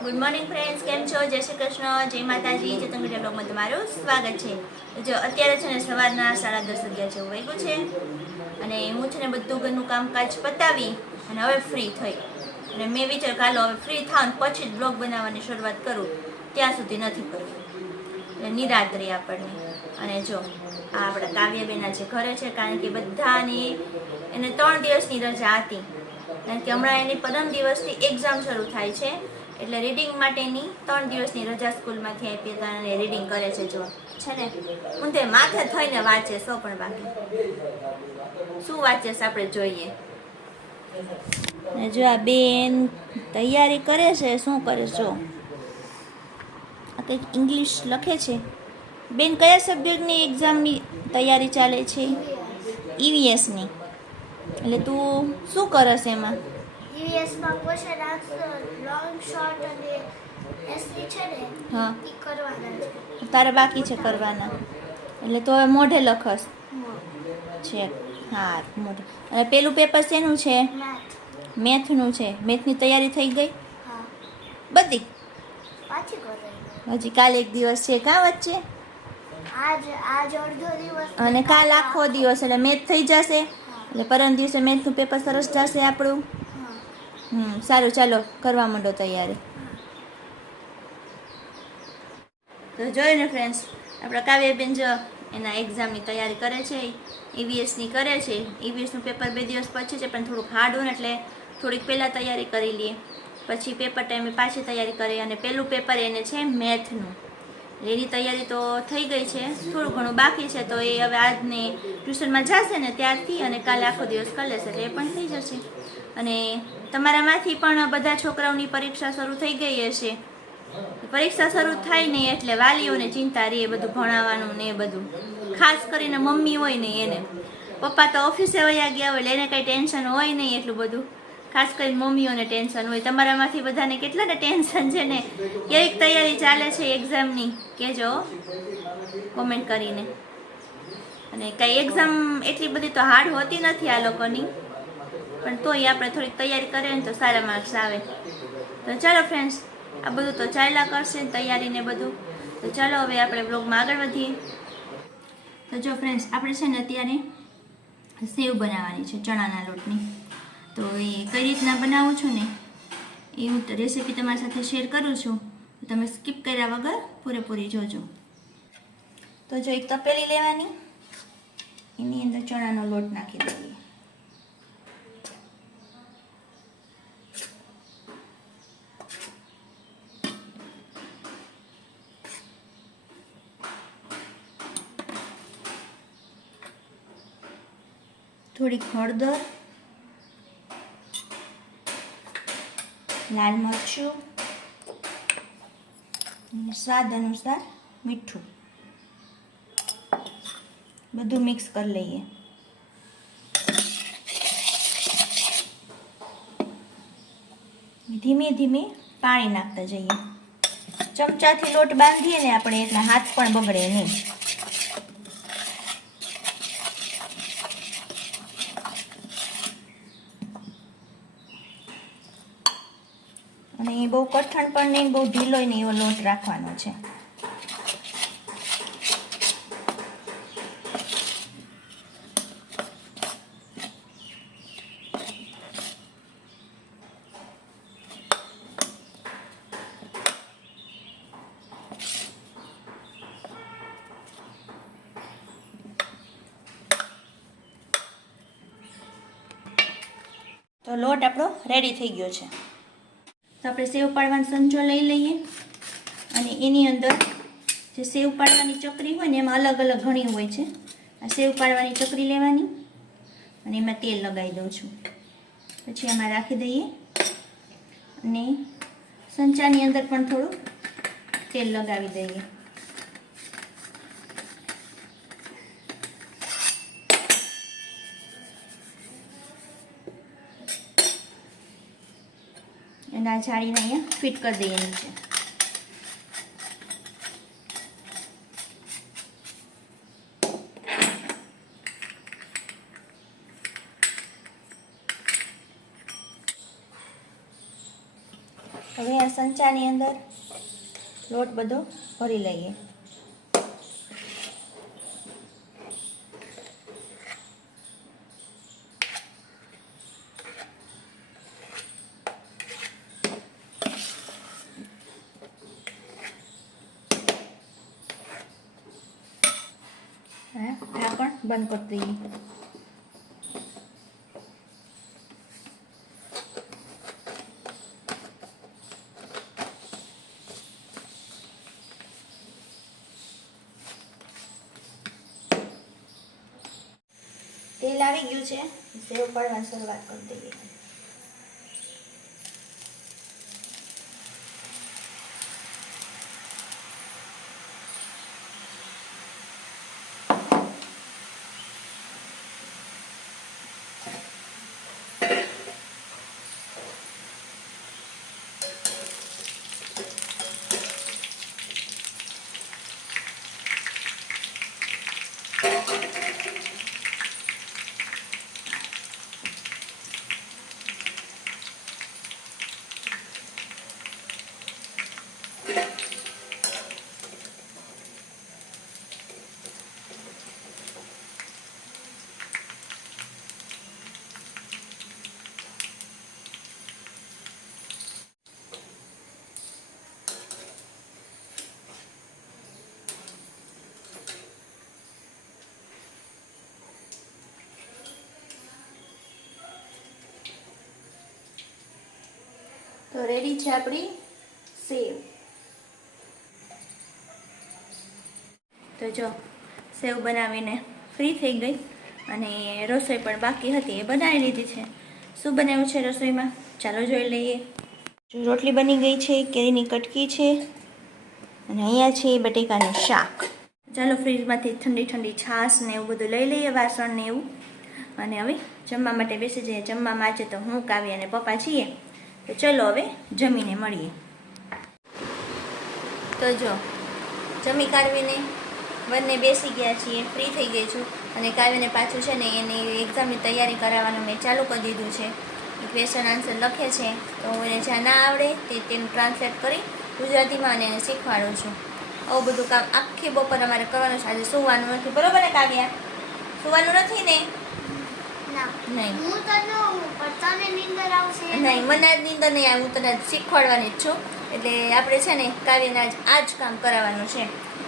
Good morning friends કેમ છો? જય શ્રી કૃષ્ણ. જય માતાજી. ચેતન મીડિયા બ્લોગમાં તમારું સ્વાગત છે. જો અત્યારે છે ને સવારના સાડા દસ અગિયાર જેવું વાગ્યું છે અને હું છે ને બધું ઘરનું કામકાજ પતાવી અને હવે ફ્રી થઈ. અને મેં વિચાર કાલો હવે ફ્રી ને પછી જ બ્લોગ બનાવવાની શરૂઆત કરું. ત્યાં સુધી નથી કરવું. એટલે નિરાત રહી આપણને. અને જો, આ આપણા કાવ્યબેના જે ઘરે છે, કારણ કે બધાની એને ત્રણ દિવસની રજા હતી. કારણ કે હમણાં એની પરમ દિવસથી એક્ઝામ શરૂ થાય છે. એટલે રીડિંગ માટેની ત્રણ દિવસની રજા સ્કૂલમાંથી આપી હતા અને રીડિંગ કરે છે જો. છે ને? હું તે માથે થઈને વાંચે, સો પણ બાકી શું વાંચે આપણે જોઈએ. ને જો આ બેન તૈયારી કરે છે, શું કરે જો. આ કંઈક ઇંગ્લિશ લખે છે. બેન, કયા સબ્જેક્ટની એક્ઝામની તૈયારી ચાલે છે? ઈવીએસની એટલે તું શું કરસ એમાં? યુએસમાં ક્વેશ્ચન આન્સર લોંગ શોર્ટ અને એસી છે ને હા. એ કરવાના છે. તારે બાકી છે કરવાના. એટલે તો હવે મોઢે લખસ. છે. હા મોઢે. અને પેલું પેપર શેનું છે? મેથનું છે. મેથની તૈયારી થઈ ગઈ? બધી? હજી કાલે એક દિવસ છે કા વચ્ચે? અને કાલ આખો દિવસ એટલે મેથ થઈ જશે? એટલે પરમ દિવસે મેથનું પેપર સરસ જશે આપણું? હમ, સારું, ચાલો, કરવા માંડો તૈયારી. તો જોયું ને ફ્રેન્ડ્સ આપણા કાવ્યબેન જો એના એક્ઝામની તૈયારી કરે છે ઈવીએસની કરે છે. ઈવીએસનું પેપર બે દિવસ પછી છે, પણ થોડુંક હાર્ડ હોય ને એટલે થોડીક પહેલાં તૈયારી કરી લઈએ. પછી પેપર ટાઈમે પાછી તૈયારી કરે અને પહેલું પેપર એને છે મેથનું એની તૈયારી તો થઈ ગઈ છે, થોડું ઘણું બાકી છે, તો એ હવે આજને ટ્યુશનમાં જશે ને ત્યારથી અને કાલે આખો દિવસ કરી લેશે એટલે એ પણ થઈ જશે. અને તમારામાંથી પણ બધા છોકરાઓની પરીક્ષા શરૂ થઈ ગઈ હશે. પરીક્ષા શરૂ થાય ને એટલે વાલીઓને ચિંતા રહે બધું ભણાવવાનું ને એ બધું. ખાસ કરીને મમ્મી હોય ને એને. પપ્પા તો ઓફિસે વયા ગયા હોય, એને કાંઈ ટેન્શન હોય નહીં એટલું બધું. ખાસ કરીને મમ્મીઓને ટેન્શન હોય. તમારામાંથી બધાને કેટલાને ટેન્શન છે ને? કેવીક તૈયારી ચાલે છે એક્ઝામની. કહેજો કોમેન્ટ કરીને. અને કાંઈ એક્ઝામ એટલી બધી તો હાર્ડ હોતી નથી આ લોકોની. પણ તોય આપણે થોડીક તૈયારી કરીએ ને તો સારા માર્ક્સ આવે. તો ચાલો ફ્રેન્ડ્સ આ બધું તો ચાલ્યા કરશે તૈયારી ને બધું. તો ચાલો હવે આપણે બ્લોગમાં આગળ વધીએ. તો જો ફ્રેન્ડ્સ આપણે છે ને અત્યારે સેવ બનાવવાની છે, ચણાના લોટની. તો એ કઈ રીતના બનાવું છું ને, એ હું રેસીપી તમારી સાથે શેર કરું છું. તમે સ્કીપ કર્યા વગર પૂરેપૂરી જોજો. તો જો એક તપેલી લેવાની, એની અંદર ચણાનો લોટ નાખી દઈએ. થોડીક હળદર, લાલ મરચું સ્વાદ અનુસાર મીઠું. બધું મિક્સ કરી લઈએ. ધીમે ધીમે પાણી નાખતા જઈએ. ચમચાથી લોટ બાંધીએ ને આપણે એટલે હાથ પણ બગડે નહીં. અને બહુ કઠણ પણ નહીં, બહુ ઢીલોય નહીં, એવો લોટ રાખવાનો છે. તો લોટ આપણો રેડી થઈ ગયો છે. તો આપણે સેવ પાડવાનો સંચો લઈ લઈએ. અને એની અંદર જે સેવ પાડવાની ચકરી હોય ને એમાં અલગ અલગ ઘણી હોય છે. આ સેવ પાડવાની ચકરી લેવાની અને એમાં તેલ લગાવી દઉં છું. પછી એમાં રાખી દઈએ. અને સંચાની અંદર પણ થોડું તેલ લગાવી દઈએ. અને આ જાળીને અહીંયા ફિટ કરી દઈએ નીચે હવે આ સંચાની અંદર લોટ બધો ભરી લઈએ હા બંધ કરી દઈએ તેલ ગયું છે. સેવ પડવાની શરૂઆત કરી દઈએ. તો રેડી છે આપણી? સેવ તો જો, સેવ બનાવીને ફ્રી થઈ ગઈ અને રસોઈ પણ બાકી હતી, એ બનાવી લીધી છે. શું બનાવ્યું છે રસોઈમાં? ચાલો જોઈ લઈએ. જો રોટલી બની ગઈ છે, કેરીની કટકી છે, અને અહીંયા છે બટેકાનું શાક. ચાલો ફ્રીજમાંથી ઠંડી ઠંડી છાશ ને એવું બધું લઈ લઈએ, વાસણ ને એવું. અને હવે જમવા માટે બેસી જઈએ. જમવામાં આજે તો હું, કાવ્ય અને પપ્પા છીએ. તો ચલો હવે જમીને મળીએ. તો જો, જમી કાઢવીને બંને બેસી ગયા છીએ ફ્રી થઈ ગઈ છું. અને કાવ્યને પાછું છે ને એની એક્ઝામની તૈયારી કરાવવાનું મેં ચાલુ કરી દીધું છે. ક્વેશ્ચન આન્સર લખે છે, તો હું એને જ્યાં ના આવડે તે તેનું ટ્રાન્સલેટ કરી ગુજરાતીમાં અને એને શીખવાડું છું. આવું બધું કામ આખી બપોર અમારે કરવાનું છે. આજે સુવાનું નથી. બરાબર ને કાવ્યા? સુવાનું નથી ને ના? નહીં. હું તો પણ તને નીંદર આવશે. નહીં મને આજ નીંદર નહીં આવે. હું તને શીખવાડવાની જ છું. એટલે આપણે છે ને કાવ્યને આજ આ જ કામ કરાવવાનું છે.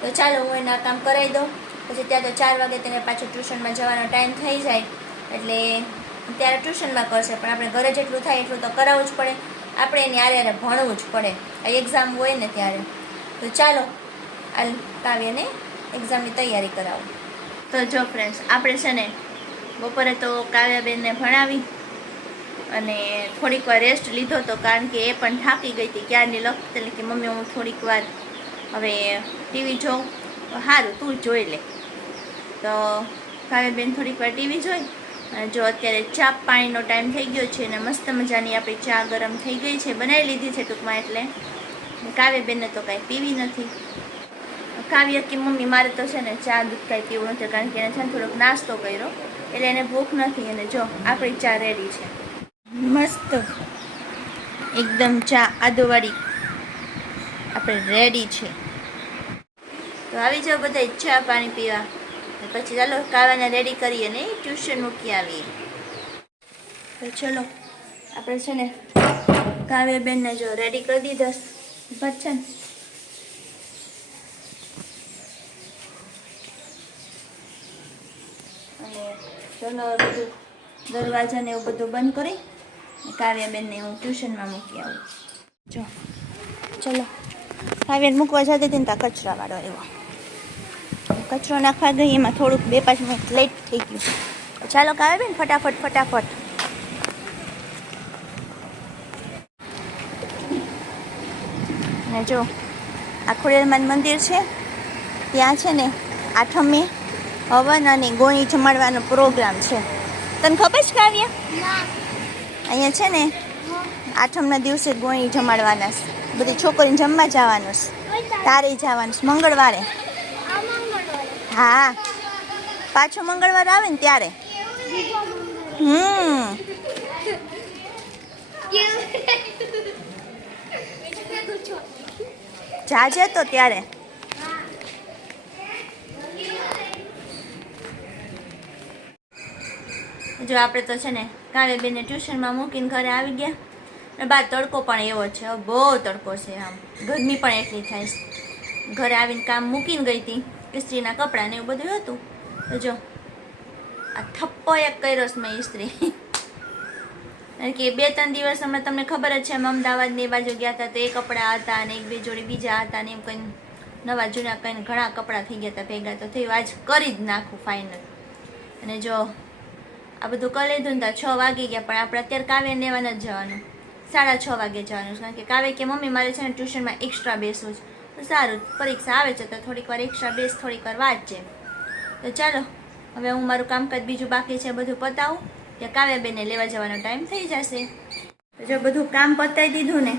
તો ચાલો હું એના કામ કરાવી દઉં. પછી ત્યાં તો ચાર વાગે તેને પાછું ટ્યુશનમાં જવાનો ટાઈમ થઈ જાય. એટલે ત્યારે ટ્યુશનમાં કરશે. પણ આપણે ઘરે જેટલું થાય એટલું તો કરાવવું જ પડે. આપણે એની આરે આરે ભણવું જ પડે. આ એક્ઝામ હોય ને ત્યારે. તો ચાલો આ કાવ્યને એક્ઝામની તૈયારી કરાવું. તો જો ફ્રેન્ડ્સ આપણે છે ને બપોરે તો કાવ્યાબેનને ભણાવી અને થોડીક વાર રેસ્ટ લીધો તો કારણ કે એ પણ થાકી ગઈ હતી ક્યારની લખતી એટલે કે મમ્મી હું થોડીક વાર હવે ટીવી જોઉં. સારું તું જોઈ લે. તો કાવ્યાબેન થોડીક વાર ટીવી જોઈ. જો અત્યારે ચા પાણીનો ટાઈમ થઈ ગયો છે અને મસ્ત મજાની આપણી ચા ગરમ થઈ ગઈ છે, બનાવી લીધી છે ટૂંકમાં એટલે. કાવ્યાબેનને તો કાંઈ પીવી નથી. કાવ્ય કે મમ્મી, મારે તો છે ને ચા દૂધ કાંઈ પીવું નથી, કારણ કે એને છે થોડોક નાસ્તો કર્યો. એટલે એને ભૂખ નથી અને જો, આપણી ચા રેડી છે. મસ્ત. એકદમ ચા આદુવાળી. આપણે રેડી છે. તો આવી જાઓ બધા ચા પાણી પીવા. પછી ચાલો કાવાને રેડી કરીએ ને ટ્યુશન મૂકી આવીએ. તો ચલો, આપણે છે ને કાવ્યબેનને જો રેડી કરી દીધા. બચ્ચન અને ચલો દરવાજાને એવું બધું બંધ કરી કાવ્યાબેનને હું ટ્યુશનમાં મૂકી આવું. જો, ચલો. કાવ્યાને મૂકવા જતી હતી ને ત્યાં કચરાવાળો એવો કચરો નાખવા ગઈ, એમાં થોડુંક બે પાંચ મિનિટ લેટ થઈ ગયું. ચાલો કાવ્યાબેન, ફટાફટ ફટાફટ. અને જો, આ મંદિર છે. ત્યાં છે ને આઠમે હવન અને ગોણી જમાડવાનો પ્રોગ્રામ છે. તને ખબર છે કાવ્યા? અહીંયા છે ને? આઠમના દિવસે ગોણી જમાડવાના છે. બધી છોકરીને જમવા જવાનું છે. તારે. જવાનું છે. મંગળવારે. હા. પાછો મંગળવાર આવે ને ત્યારે? હમ. જાજે તો ત્યારે. જો આપણે તો છે ને કાલે બેને ટ્યુશનમાં મૂકીને ઘરે આવી ગયા. અને બાર તડકો પણ એવો છે બહુ તડકો છે આમ. ગરમી પણ એટલી થાય છે. ઘરે આવીને કામ મૂકીને ગઈ હતી, ઇસ્ત્રીના કપડાં ને એવું બધું હતું. તો જો, આ થપ્પો એક કર્યો છે મેં ઇસ્ત્રી. કારણ કે બે ત્રણ દિવસ અમે તમને ખબર જ છે, અમે અમદાવાદની બાજુ ગયા હતા તો એ કપડાં હતા અને એક બે જોડી બીજા હતા ને એમ કંઈ નવા જૂના કંઈ ઘણા કપડાં થઈ ગયા હતા ભેગા. તો થયું, આજ કરી જ નાખું ફાઇનલ અને જો આ બધું કરી લીધું ને છ વાગી ગયા, પણ આપણે અત્યારે કાવ્ય લેવા નથી જવાનું. સાડા છ વાગે જવાનું છે, કારણ કે કાવ્ય કે મમ્મી મારે છે ને ટ્યુશનમાં એક્સ્ટ્રા બેસવું છે. તો સારું, પરીક્ષા આવે છે, તો થોડીક વાર એક્સ્ટ્રા બેસ, થોડીક વાર વાંચજે તો ચાલો, હવે હું મારું કામકાજ બીજું બાકી છે, બધું પતાવું, કે કાવ્યાબેનને લેવા જવાનો ટાઈમ થઈ જશે. જો બધું કામ પતાવી દીધું ને,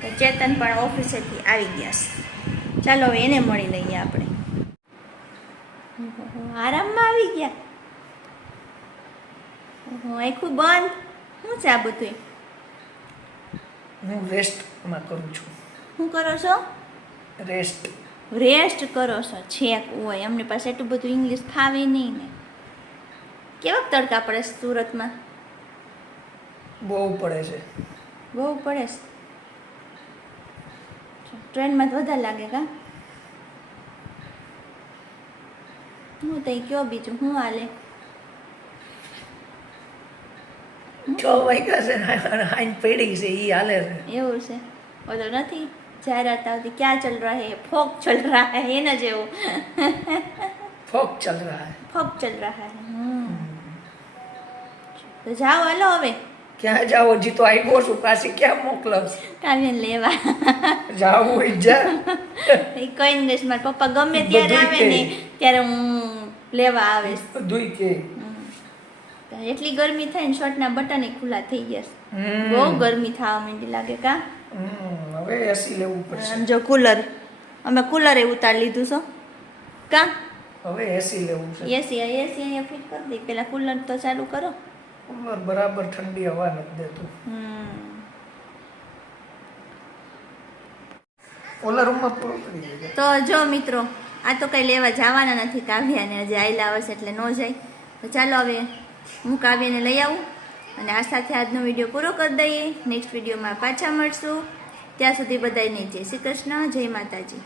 તો ચેતન પણ ઓફિસેથી આવી ગયા છે. ચાલો એને મળી લઈએ આપણે. આરામમાં આવી ગયા? ઓહો, આખું બંધ? શું છે આ બધું હું રેસ્ટમાં કરું છું. શું કરો છો? રેસ્ટ રેસ્ટ કરો છો છેક હોય અમને પાસે એટલું બધું ઇંગ્લિશ ફાવે નહીં ને. કેવા તડકા પડે છે સુરતમાં? બહુ પડે છે. બહુ પડે છે? ટ્રેનમાં તો વધારે લાગે કા? હું તઈ કયો બીજું? હું હાલે? છ વાગ્યા છે હાઈન પડી છે એ હાલે છે. એવું છે? ઓલો નથી? જાહેરાત આવતી ક્યાં ચલ રહા હે? ફોક ચલ રહા હે? એના જેવું. ફોક ચલ રહા હે. ફોક ચલ રહા હે. તો જાઓ હાલો હવે. ક્યાં જાઓ? હજી તો આવ્યો છું પાછી. ક્યાં મોકલો કાવ્ય લેવા. જાવું હોય જા એ કઈ નહીં મારા પપ્પા ગમે ત્યારે આવે ને ત્યારે હું લેવા આવે બધુંય કે એટલી ગરમી થાય ને શર્ટના બટન ખુલ્લા થઈ ગયા બહુ ગરમી થવા માંડી લાગે કા? હવે એસી લેવું પડશે. આમ જો કુલર. અમે કુલરે ઉતારી લીધું છો. કા? હવે એસી લેવું છે. એસી એસી અહીંયા ફિટ કરી દઈ પેલા કુલર તો ચાલુ કરો. કુલર બરાબર ઠંડી હવા નથી દેતું. ઓલા રૂમમાં તો જો મિત્રો આ તો કઈ લેવા જવાના નથી. કાવ્યાને હજી આયલા આવશે એટલે ન જાય. તો ચાલો હવે હું કાવ્યને લઈ આવું અને આ સાથે આજનો વીડિયો પૂરો કરી દઈએ. નેક્સ્ટ વિડીયોમાં પાછા મળશું. ત્યાં સુધી બધાને જય શ્રી કૃષ્ણ, જય માતાજી.